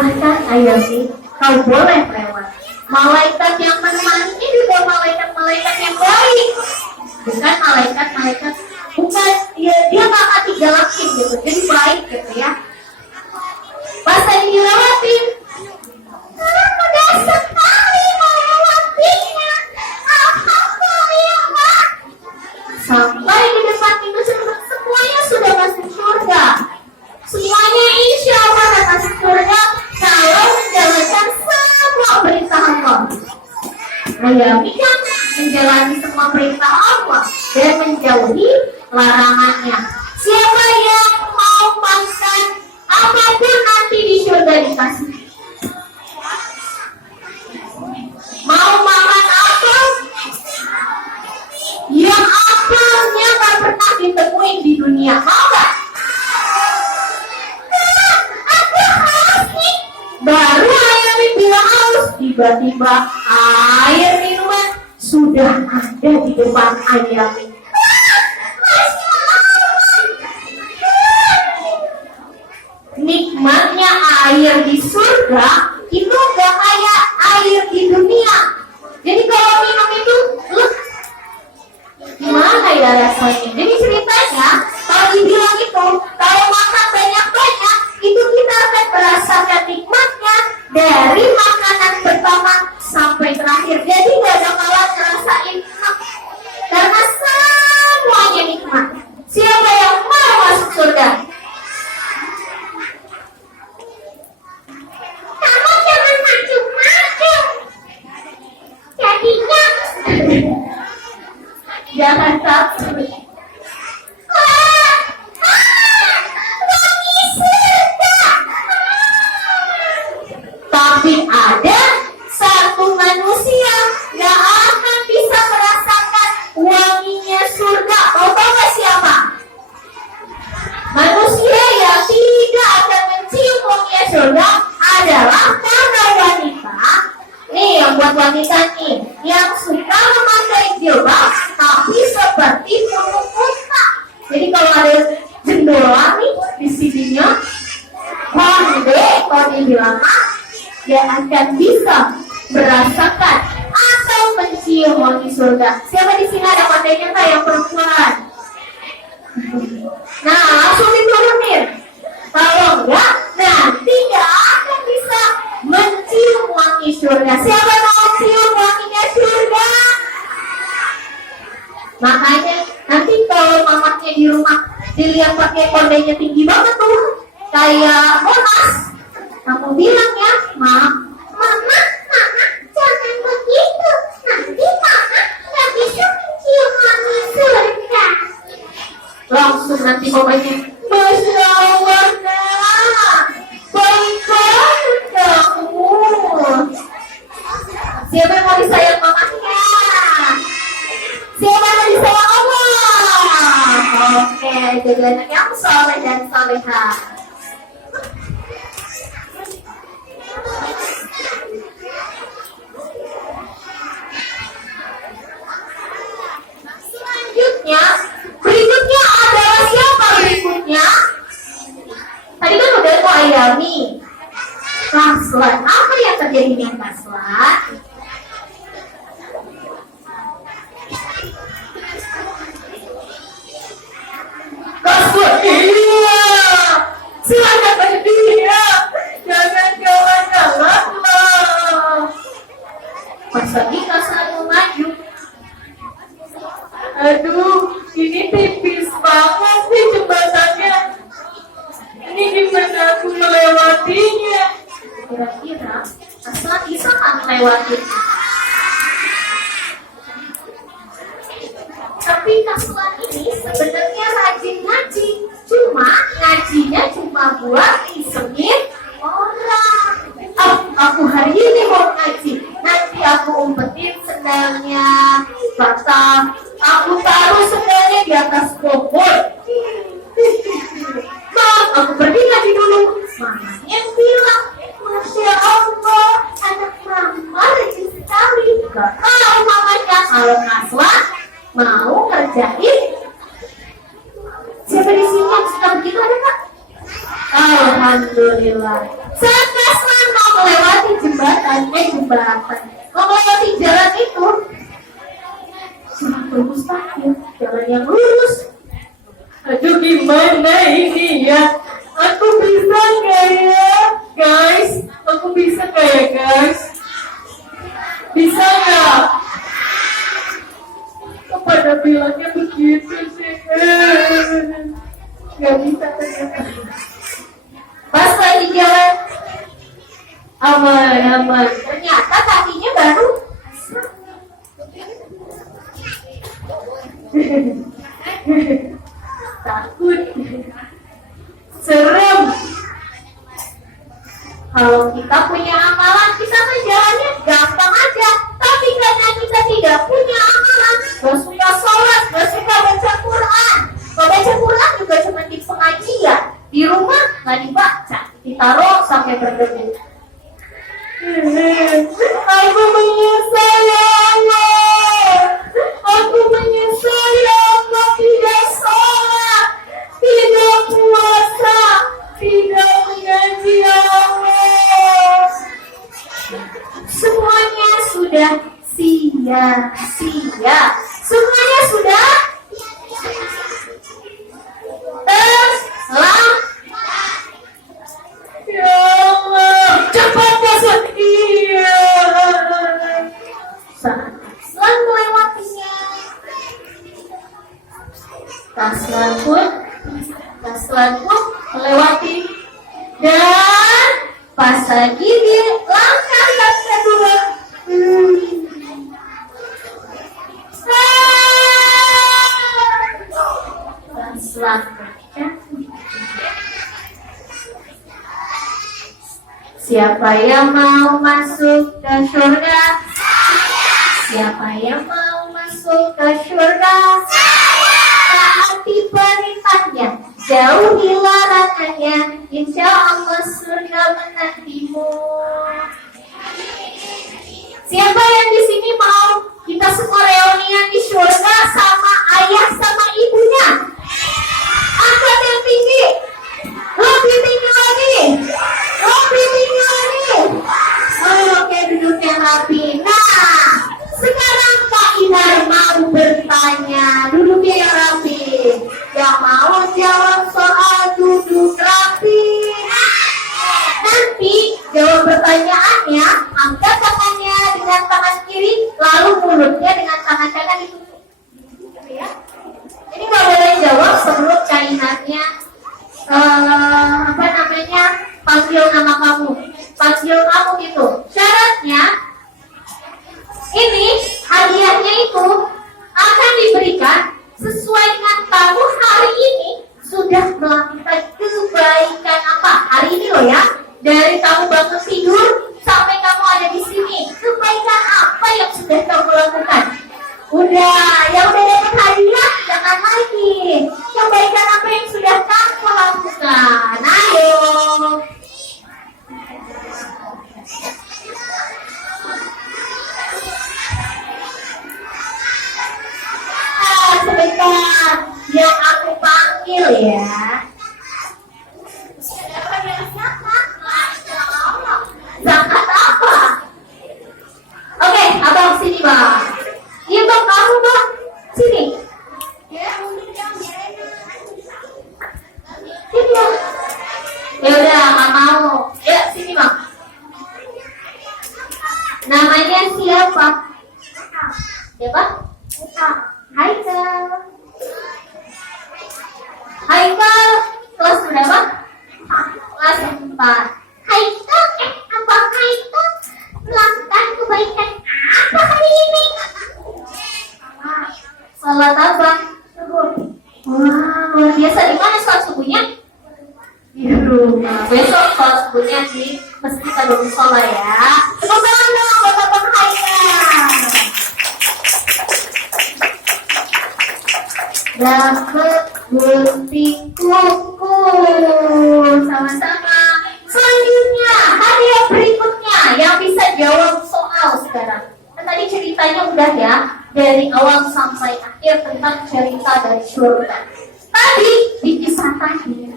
silahkan Ayati, kau boleh lewat. Malaikat yang menemani juga malaikat-malaikat yang baik, bukan malaikat-malaikat, bukan dia nggak akan digalakin gitu, jadi baik gitu ya. Pas tadi dilewatin, mudah sekali melewatinya. Alhamdulillah. Sampai di depan itu semuanya sudah masuk surga. Semuanya insya Allah akan masuk surga kalau menjalankan semua perintah Allah. Ayami kan menjalani semua perintah Allah dan menjauhi larangannya. Siapa yang mau makan apapun nanti di surga dikasih. Mau makan apa? Yang apelnya tak pernah ditemuin di dunia. Mau gak? Aku haus nih. Baru Ayami bilang haus, tiba-tiba air minuman sudah ada di depan Ayami. Nikmatnya air di surga itu gak kayak air di dunia. Jadi kalau minum itu gimana ya rasanya? Jadi ceritanya kalau dibilang itu kalau makan banyak-banyak itu kita akan merasakan nikmatnya dari makanan pertama sampai terakhir. Jadi gak bakalan ngerasain karena semuanya nikmat. Siapa yang mau masuk surga? Kamu jangan maju-maju. Jadinya jangan takut. Wangi surga. Tapi ada satu manusia yang akan bisa merasakan wanginya surga. Mau tahu gak siapa? Manusia yang tidak akan mencium wanginya surga adalah para wanita. Nih yang buat wanita nih yang suka memakai jilbab tapi seperti penuh muka. Jadi kalau ada jendela nih di sininya, kalau dibilang dia akan bisa merasakan atau mencium wangi surga. Siapa di sini ada kondenya nggak yang perempuan? Nah langsung diturunin. Kalau enggak nanti nggak akan bisa mencium wangi surga. Siapa mau cium wanginya surga? Makanya nanti kalau mamaknya di rumah dilihat pakai kondenya tinggi banget tuh, kayak Monas, kamu bilang ya, mama, jangan begitu, nanti mama nggak bisa mencium wangi surga. Langsung nanti mamanya, Masya Allah, baik banget kamu. Siapa yang mau disayang mamanya? Siapa yang mau disayang Allah? Oke, jadi anak yang soleh dan solehah. Berikutnya adalah siapa berikutnya? Tadi kan udah kok Ayami. Kaslan, apa yang terjadi nih Kaslan? Kaslan, iya. Silakan berdia. Jangan jalan-jalan lah. Masa kita selalu maju? Aduh, ini tipis banget sih jembatannya. Ini gimana aku melewatinya? Kira-kira Kaslan bisa kan melewatinya? Tapi Kaslan ini sebenarnya rajin ngaji. Cuma ngajinya cuma buat isengin orang. Oh, aku hari ini mau ngaji. Nanti aku umpetin sendalnya, basah. Aku taruh sendalnya di atas pohon. Bang, aku pergi ngaji dulu. Mamanya bilang, Masya Allah, anak mama rajin jembatan. Melewati jalan itu sangat mustahil, jalan yang lurus. Aduh, gimana ini ya? Aku bisa nggak ya, guys? Aku bisa nggak ya, guys? Bisa nggak? Kepada bilangnya begitu sih. Nggak bisa ternyata. Pas lagi jalan, Aman. ternyata kakinya baru Takut. Serem. kalau kita punya amalan, kita menjalannya gampang aja. Tapi karena kita tidak punya amalan, gak suka sholat, gak suka baca Quran. Kalau baca Quran juga cuma di pengajian, di rumah nggak dibaca, ditaruh sampai berdebu. Aku menyesal ya Allah. Aku menyesal ya Allah, tidak sholat, tidak puasa, tidak mengaji ya Allah. Semuanya sudah sia-sia. Semuanya sudah terlambat. Ya Allah, cepat masuk. Iya. Taslan melewatinya. Taslan pun melewati. Dan pas lagi di langkah yang kedua, Taslan siapa yang mau masuk ke surga? Siapa yang mau masuk ke surga? Taati perintahnya, jauhi larangannya, insya Allah surga menantimu. Siapa yang di sini mau kita semua reunian di surga sama ayah sama ibunya? Angkat yang tinggi, lebih tinggi lagi, lebih tinggi lagi. Oke, duduk yang rapi. Nah, sekarang Kak Inar mau bertanya, duduknya yang rapi. Yang mau jawab soal duduk rapi. Nanti jawab pertanyaannya, angkat tangannya dengan tangan kiri, lalu mulutnya dengan tangan kanan ditutup. Ya. Ini nggak boleh jawab sebelum Kak Inarnya panggil nama kamu, panggil kamu gitu. Syaratnya ini hadiahnya itu akan diberikan sesuai dengan kamu hari ini sudah melakukan kebaikan apa hari ini loh ya, dari kamu bangun tidur sampai kamu ada di sini, kebaikan apa yang sudah kamu lakukan? Yang udah dapat hadiah jangan lagi. Kebaikan apa yang sudah kamu lakukan? Ayo. Sebentar, yang aku panggil ya. Zakat apa? Oke, abang sini bang. Iya bang, kamu bang, sini. Sini bang. Ya udah, nggak mau. Ya sini bang. Namanya siapa? Siapa? Haikal. Haikal kelas berapa? Kelas 4. Haikal, apa Haikal melakukan kebaikan apa hari ini? Salat apa? Wah, luar biasa. Di mana sholat subuhnya? Di rumah. Besok sholat subuhnya di masjid Abu Musola ya. Tepuk tangan dong buat Abang Haikal. Dapat gunting kuku. Sama-sama. Selanjutnya, hadiah berikutnya yang bisa jawab soal sekarang. Kan tadi ceritanya udah ya, dari awal sampai akhir tentang cerita dari surga. Tadi dikisah tadi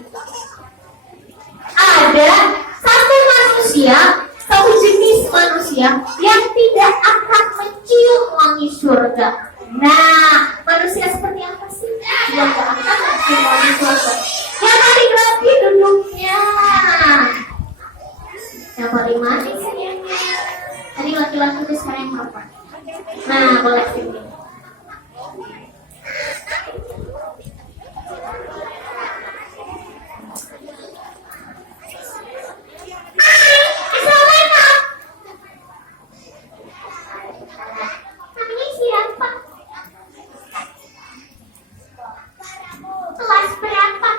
ada satu manusia, satu jenis manusia yang tidak akan mencium wangi surga. Nah, manusia seperti apa sih yang gak akan mencium wangi surga? Yang paling rapi duduknya, yang paling manis senyumnya. Tadi laki-laki itu sekarang yang perempuan. Nah, boleh sini. Namanya siapa? Kelas berapa?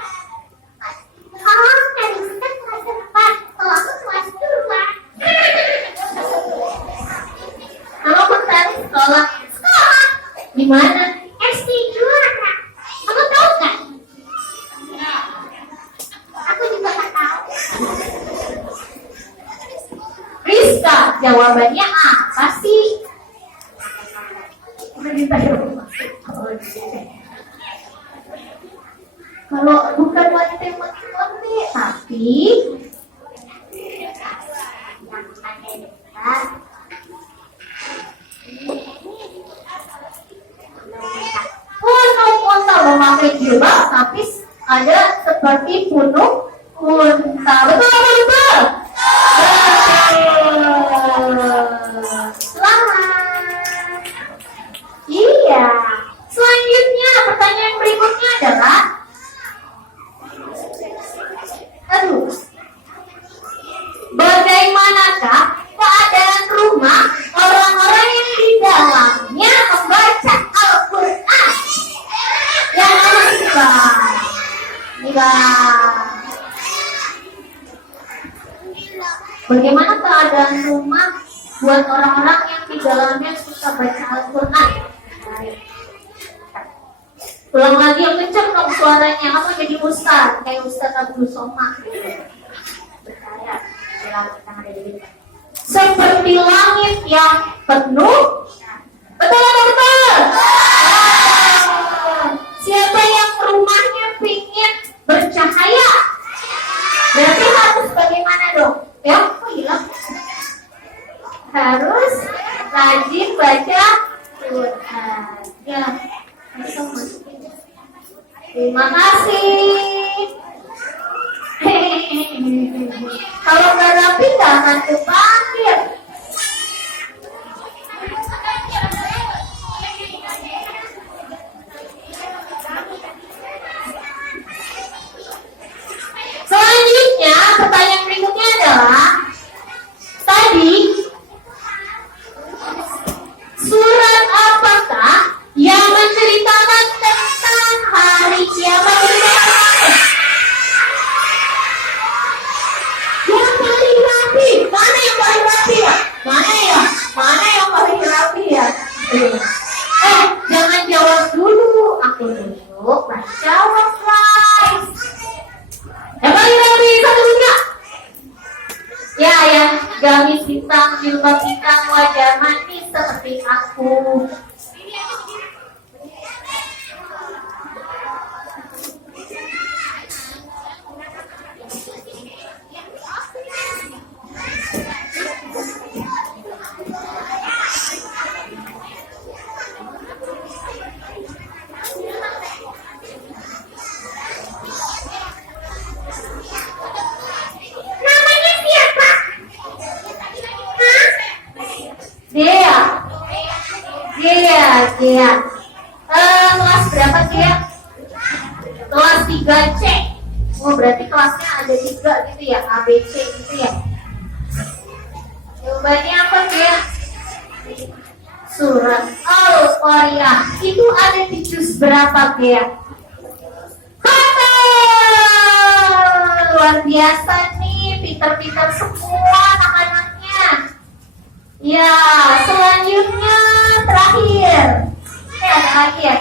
Oh, Anissa kelas 4. Kalau aku kelas 2. Kamu bertanya sekolah? Sekolah? Di mana? SD Juara. Kamu tahu nggak? Aku juga nggak tahu. Rizka, jawabannya apa sih? Kalau bukan wanita yang laki-laki, tapi unta memakai jilbab, tapi ada seperti punuk unta. Betul apa betul? Selamat. Iya. Selanjutnya pertanyaan berikutnya adalah, bagaimanakah keadaan rumah orang-orang yang di dalamnya membaca Al-Quran? Yang mana tiga? Bagaimana keadaan rumah buat orang-orang yang di dalamnya suka baca Al-Quran? Ulang lagi yang kencang dong suaranya. Kamu jadi ustaz, kayak Ustaz Abdul Somad. Berkaya. Seperti langit yang penuh. Betul atau betul? Siapa yang rumahnya pingin bercahaya? Berarti harus bagaimana dong? Ya, kok hilang? Harus rajin baca Quran. Ya, terima kasih. Kalau nggak rapi nggak akan kepanggil. Selanjutnya pertanyaan berikutnya adalah, tadi surat apakah yang menceritakan tentang hari kiamat ini? Yang paling rapi, mana yang paling rapi ya? Mana yang paling rapi ya? Jangan jawab dulu, aku dulu jawab guys. Yang paling rapi satu enggak? Ya, yang gamis hitam, jilbab hitam, wajah manis seperti aku. Dia. Kelas berapa dia? Kelas 3C. Oh, berarti kelasnya ada 3 gitu ya, A, B, C gitu ya. Jawabannya apa dia? Surat Al-Qaryah. Itu ada di juz berapa dia? Luar biasa nih, pinter-pinter semua anak-anaknya. Ya, selanjutnya terakhir. Ada lagi ya.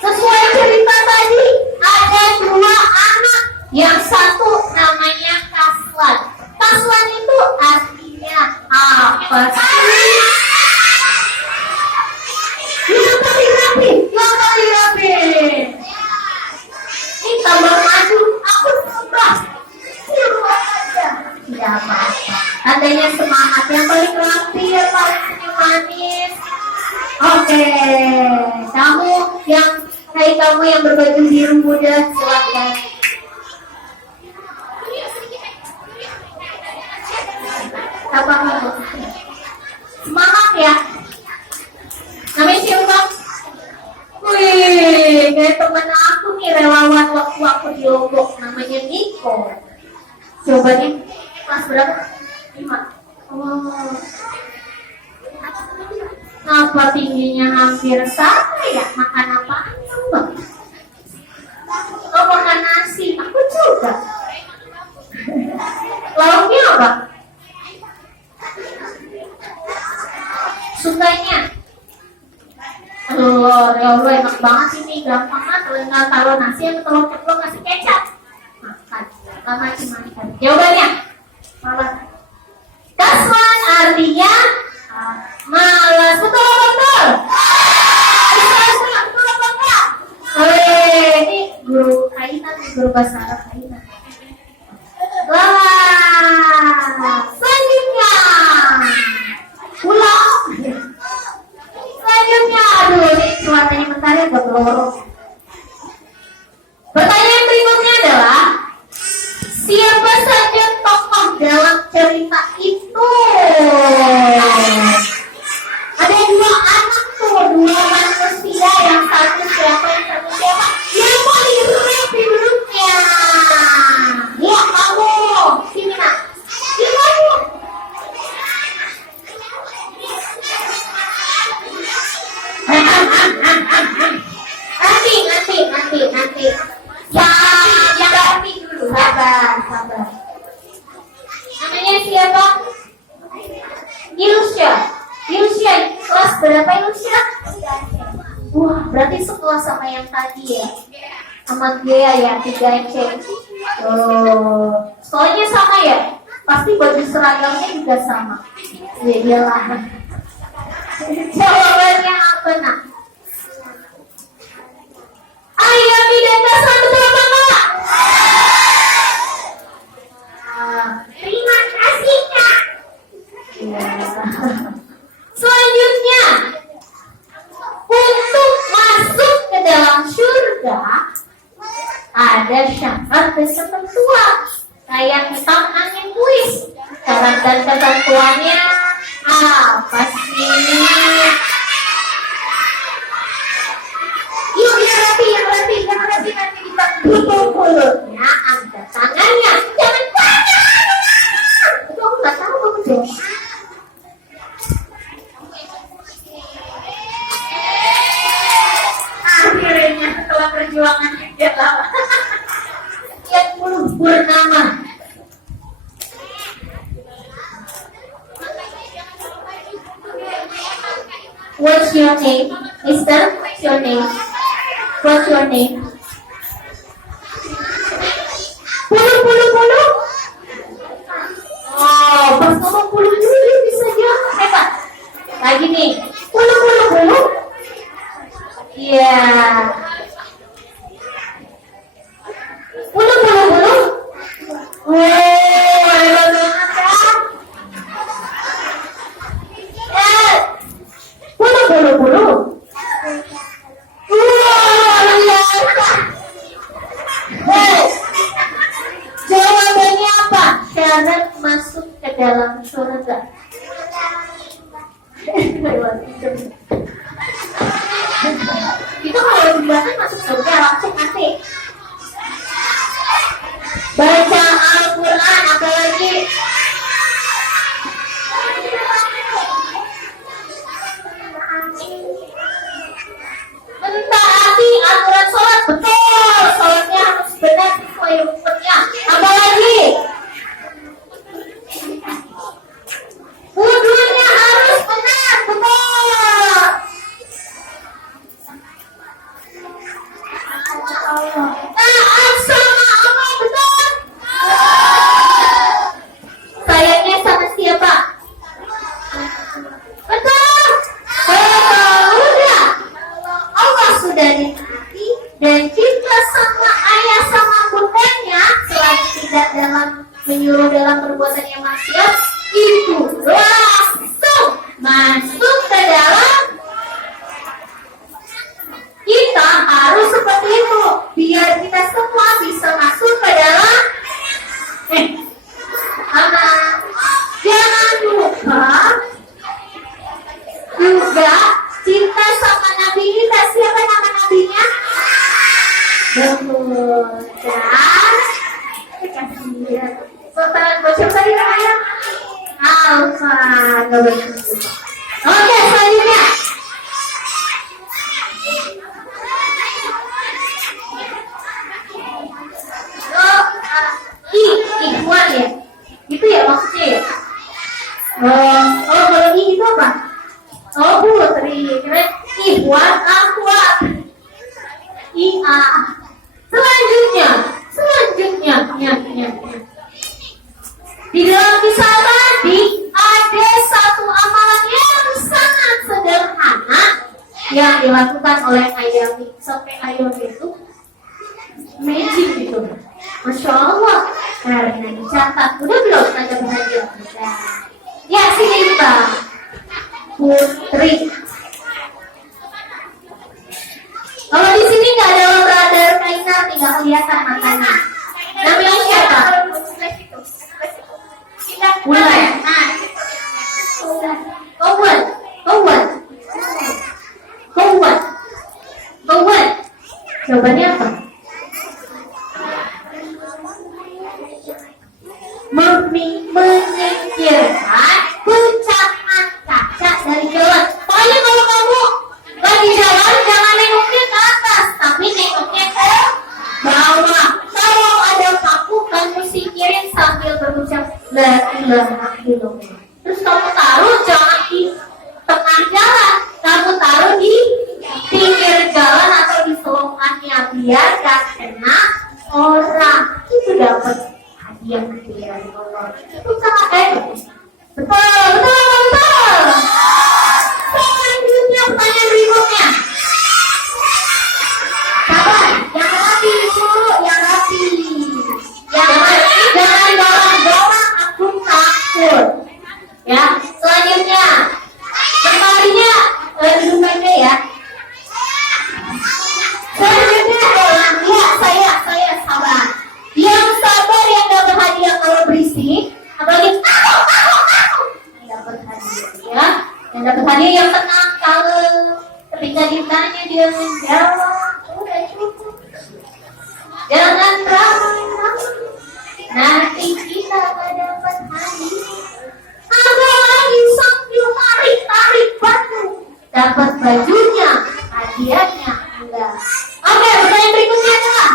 Sesuai cerita tadi, ada 2 anak. Yang satu namanya Kaslan. Kaslan itu artinya apa sih? Yang paling rapi. Ini tambah maju, aku tambah. Tidak apa-apa. tandanya semangat. Yang paling rapi, yang paling senyum manis. Oke, kamu yang kamu yang berbaju biru muda, silakan. Apa kamu? Semangat ya. Namanya siapa? Wih, kayak temen aku nih, relawan waktu aku di Lombok, namanya Niko. Coba nih, kelas berapa? 5. Oh. Kenapa tingginya hampir sama ya? Makan apaan coba? Oh, makan nasi. Aku juga. Lauknya apa? Sukanya? Ya Allah, enak banget ini. Gampang banget. Tinggal taruh nasi atau telur ceplok kasih kecap. Makan. Gak macam-macam. Jawabannya? Malas. Kasman artinya malas. Betul apa betul? Betul apa enggak? Ini guru kaitan, guru bahasa Arab kaitan. Wah, selanjutnya pulau. Selanjutnya, aduh ini cuacanya bentar ya buat lorong. Pertanyaan berikutnya adalah siapa saja tokoh dalam cerita itu? Ada 2 anak tuh, 2 manusia, yang satu siapa, yang satu siapa? Yang paling rapi duduknya. Ya kamu, sini nak. Sini kamu. Nanti. Yang rapi dulu. Sabar. Namanya siapa? Ilsya, kelas berapa Ilsya? Wah, berarti sekelas sama yang tadi ya? Sama dia ya, 3C. Oh, soalnya sama ya? Pasti baju seragamnya juga sama. Ya iyalah. Jawabannya apa nak? Ayo tidak kasar, betul apa enggak? Terima kasih kak. Selanjutnya, untuk masuk ke dalam surga ada syarat dan ketentuan. Kayak kita menangin kuis, syarat dan ketentuannya apa sih? Yuk yang rapi nanti kita tutup mulutnya, angkat tangannya, jangan tanya. Itu aku nggak tahu kamu jawab. Akhirnya setelah perjuangan yang lama, yang purnama. What's your name, Mister? What's your name? What's your name? Puluh. Oh, pas ngomong puluh bisa jawab hebat. Lagi nih, puluh. Iya. Puluh. Wow, hebat banget kan? Puluh. Jawabannya apa? Syarat masuk ke dalam surga. Itu kalau dibaca masuk surga langsung nanti. Baca Al-Quran apalagi. Mentaati aturan sholat, betul. Sholatnya harus benar sesuai rukunnya. Apalagi wudhunya harus benar, betul. bermaksiat itu langsung masuk ke dalam. Kita harus seperti itu biar kita semua bisa masuk ke dalam. Jangan lupa juga cinta sama Nabi kita. Siapa nama nabinya? Betul. Dan kasihan. Sultan bocor tadi namanya Alfa. Oke, selanjutnya. Ikhwan ya, gitu ya maksudnya ya. Kalau itu apa? Putri, keren. Ikhwan, akhwat. Iya. Selanjutnya. Di dalam kisah tadi ada satu amalan yang sangat sederhana yang dilakukan oleh Ayami. Sampai Ayami itu magic gitu. Masya Allah. Karena dicatat. Udah belum tanda bahagia? Udah. Ya, sini Mbak Putri. Kalau di sini nggak ada brother Kaisar, nggak kelihatan matanya. Namanya siapa? Bulan. Kawan. Jawabannya apa? Menyingkirkan pecahan kaca dari jalan. Pokoknya kalau kamu lagi jalan, jangan nengoknya ke atas, tapi nengoknya ke bawah. Kalau ada paku, kamu singkirin sambil berucap la ilaha illallah. Terus kamu taruh jangan di tengah jalan, kamu taruh di pinggir jalan atau di selongannya biar gak kena orang. Itu dapat hadiah dari Allah. Itu sangat betul. Selanjutnya pertanyaan berikutnya. Sabar, yang rapi ibu, yang rapi. Jangan dorong-dorong, aku takut. Ya, selanjutnya. Kembalinya duduk aja ya. Selanjutnya adalah saya sabar. Yang sabar yang dapat hadiah kalau berisik, apalagi dapat hadiah ya. Yang dapat hadiah yang tenang kalau ketika ditanya dia menjawab udah cukup. Jangan ramai, nanti kita gak dapat hadiah. Ada lagi sambil tarik batu, dapat bajunya, hadiahnya enggak. Oke, pertanyaan berikutnya adalah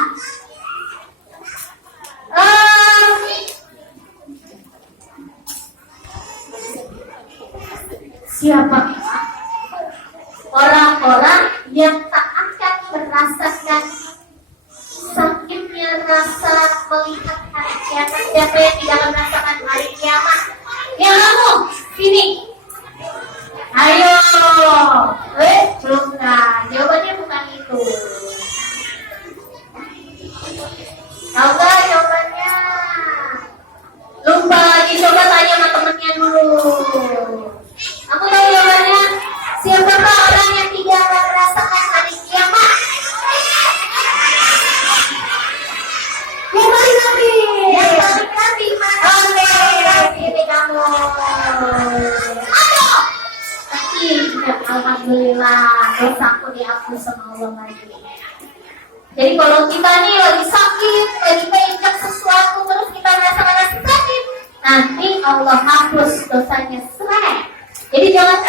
siapa orang-orang yang tak akan merasakan sakitnya rasa melihat hari kiamat? Siapa yang tidak akan merasakan hari kiamat? Yang kamu sini, ayo. Belum kan? Jawabannya bukan itu. Tahu gak jawabannya? Lupa lagi, coba tanya sama temennya dulu. Aku tahu jawabannya. Siapakah orang yang tidak akan merasakan hari kiamat? Yang paling nabi. Ini kamu. Ayo. Alhamdulillah, dosaku diampuni sama Allah lagi. Jadi kalau kita nih lagi sakit, lagi keinjak sesuatu, terus kita merasakan rasa sakit, nanti Allah hapus dosanya seret. Jadi jangan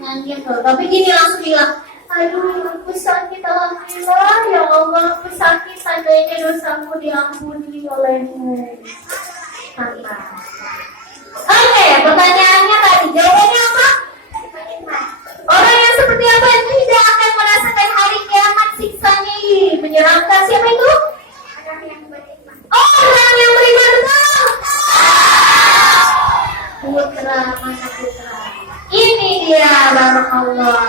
jangan gitu. Tapi gini langsung bilang, aduh aku sakit, alhamdulillah ya Allah aku sakit, tandanya dosaku diampuni olehmu. Mantap. Oke, pertanyaannya tadi jawabannya apa? Orang yang seperti apa yang tidak akan merasakan hari kiamat siksanya ini menyeramkan? Siapa itu? Orang yang beriman. Putra, mana putra? Ini dia, barakallah.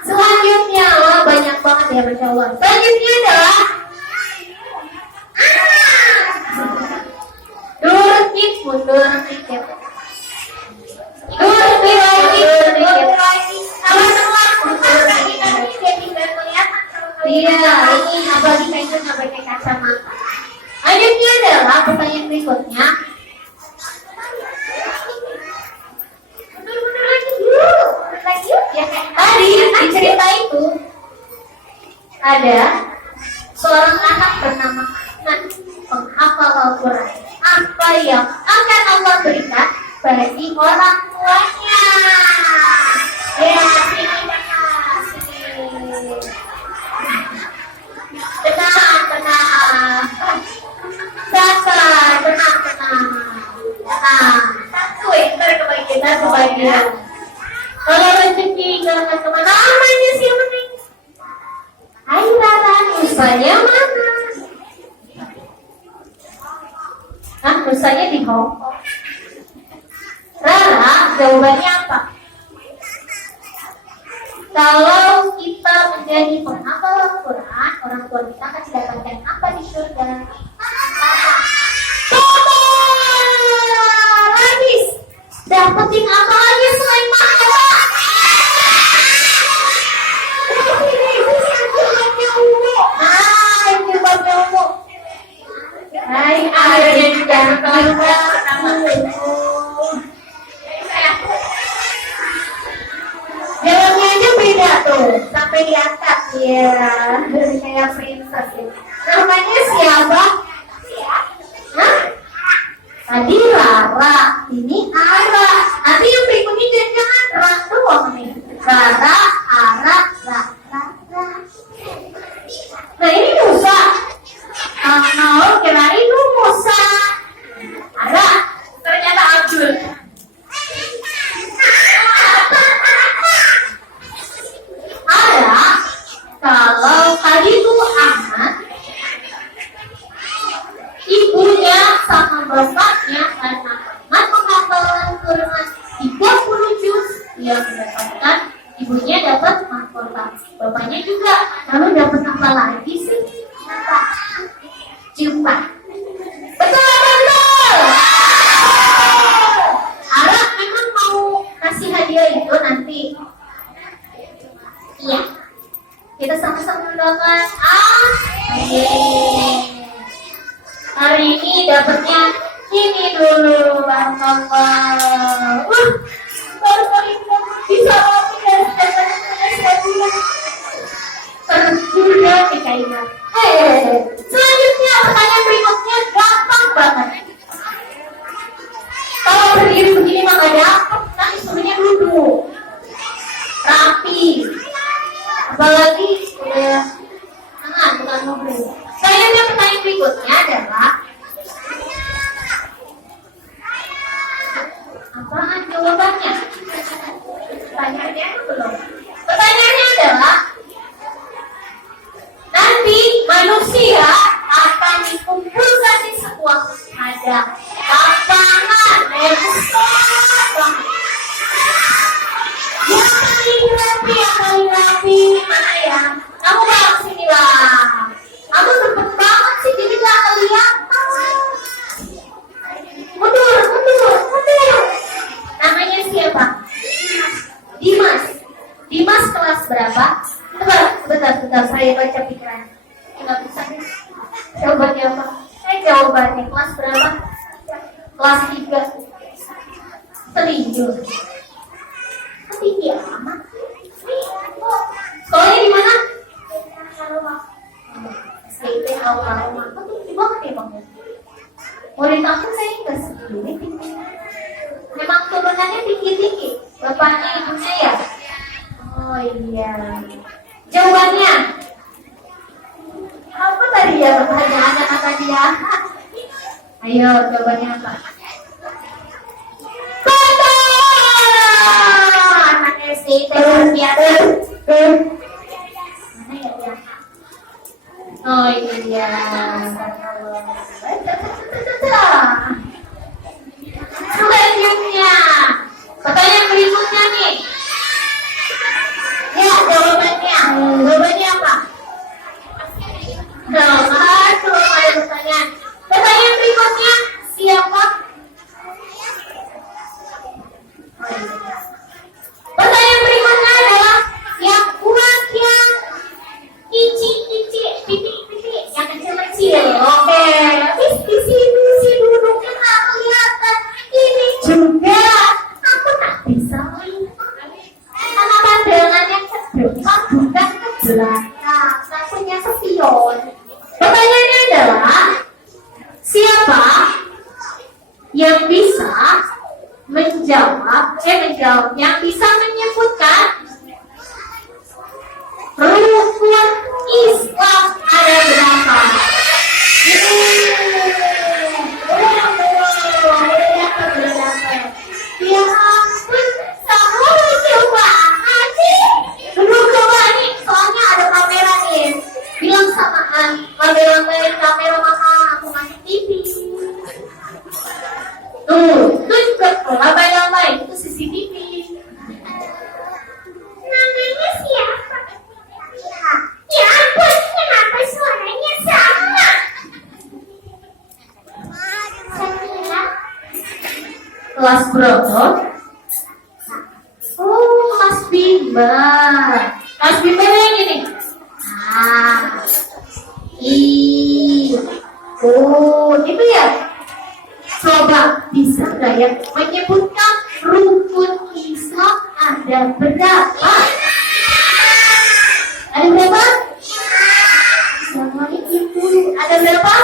Selanjutnya, wah banyak banget ya, Masya Allah. Selanjutnya adalah Durkip, Durkip. Iya, ini abadi pengen pakai kacamata. Selanjutnya adalah pertanyaan berikutnya. Mundur lagi yuk. Ya kayak tadi di cerita itu ada seorang anak bernama Hanan, penghafal Al-Quran. Apa yang akan Allah berikan bagi orang tuanya? Ya, sini. Tenang. Sabar, tenang. Satu ntar kebagian. Kalau rezeki jangan kemana-mana sih mending. Hai Rara, nusanya mana? Nusanya di Hongkong. Rara, jawabannya apa? Kalau kita menjadi penghafal Al-Quran, orang tua kita akan mendapatkan apa di surga? Habis. Dapetin apa lagi selain pahala? Ini babnya umum. Hai, akhirnya juga jalannya aja beda tuh, sampai di atas ya, kayak princess ya. Namanya siapa? Tadi Rara, ini Ara. Nanti yang berikutnya jangan Ra doang nih. Rara, Ara, Ra. Nah ini Musa. Kirain itu Musa. Ara, ternyata Abdul. Ara, kalau tadi itu Ahmad, ibunya sama bapaknya karena Ahmad menghafal Al-Quran 30 juz, yang mendapatkan ibunya dapat mahkota, bapaknya juga. Lalu dapat apa lagi sih? Jumpa. Betul. Ara memang mau kasih hadiah itu nanti. Iya. Kita sama-sama mendoakan. Amin. Hari ini dapatnya ini dulu, Alhamdulillah. Baru kali ini bisa dari sebulan. Tersudah dikainan. Selanjutnya pertanyaan berikutnya gampang banget. Kalau berdiri begini mah gak dapet, nanti sebenarnya duduk rapi. Apalagi udah bukan ngobrol. Selanjutnya pertanyaan berikutnya adalah apaan jawabannya? Pertanyaannya belum. Pertanyaannya adalah nanti manusia akan dikumpulkan di sebuah ada lapangan yang paling rapi mana ya? Kamu bawa sini lah. Kamu cepet banget sih, jadi gak kelihatan. Mundur. Namanya siapa? Dimas kelas berapa? Sebentar, saya baca pikiran. Nggak bisa nih. Jawabannya apa? Jawabannya kelas berapa? Kelas 3. Serius. Tinggi amat. Sekolahnya di mana? SKIP Almarhumah. Kok tinggi banget ya Bang? Murid aku saya nggak segini tinggi. Memang turunannya tinggi-tinggi. Bapaknya ibunya ya? Oh iya. Jawabannya apa tadi ya pertanyaannya kata dia? Ayo jawabannya apa? Anak SD biasa. Mana ya dia? Oh ini dia. Selanjutnya pertanyaan berikutnya nih. Ya jawabannya apa? Jawabnya siapa? Pertanyaan berikutnya adalah yang kuat yang titik yang kecil-kecil. Oke, di sini si duduknya nggak kelihatan. Ini juga aku tak bisa melihat karena pandangannya ke depan bukan ke belakang. Saya punya spion. Pertanyaannya adalah siapa yang bisa menjawab yang bisa menyebutkan rukun Islam ada berapa? Ya ampun, kamu coba sih. Dulu coba nih, soalnya ada kamera nih. Bilang sama kamera mama, aku ngasih TV. Tuh juga lambai-lambai, itu CCTV. Namanya siapa? Ya ampun, kenapa suaranya sama? Saya kelas berapa? Oh, kelas Bima. Kelas Bima yang ini. Itu ya. Coba bisa nggak ya menyebutkan rukun Islam ada berapa? Ada berapa? Sama itu ada berapa?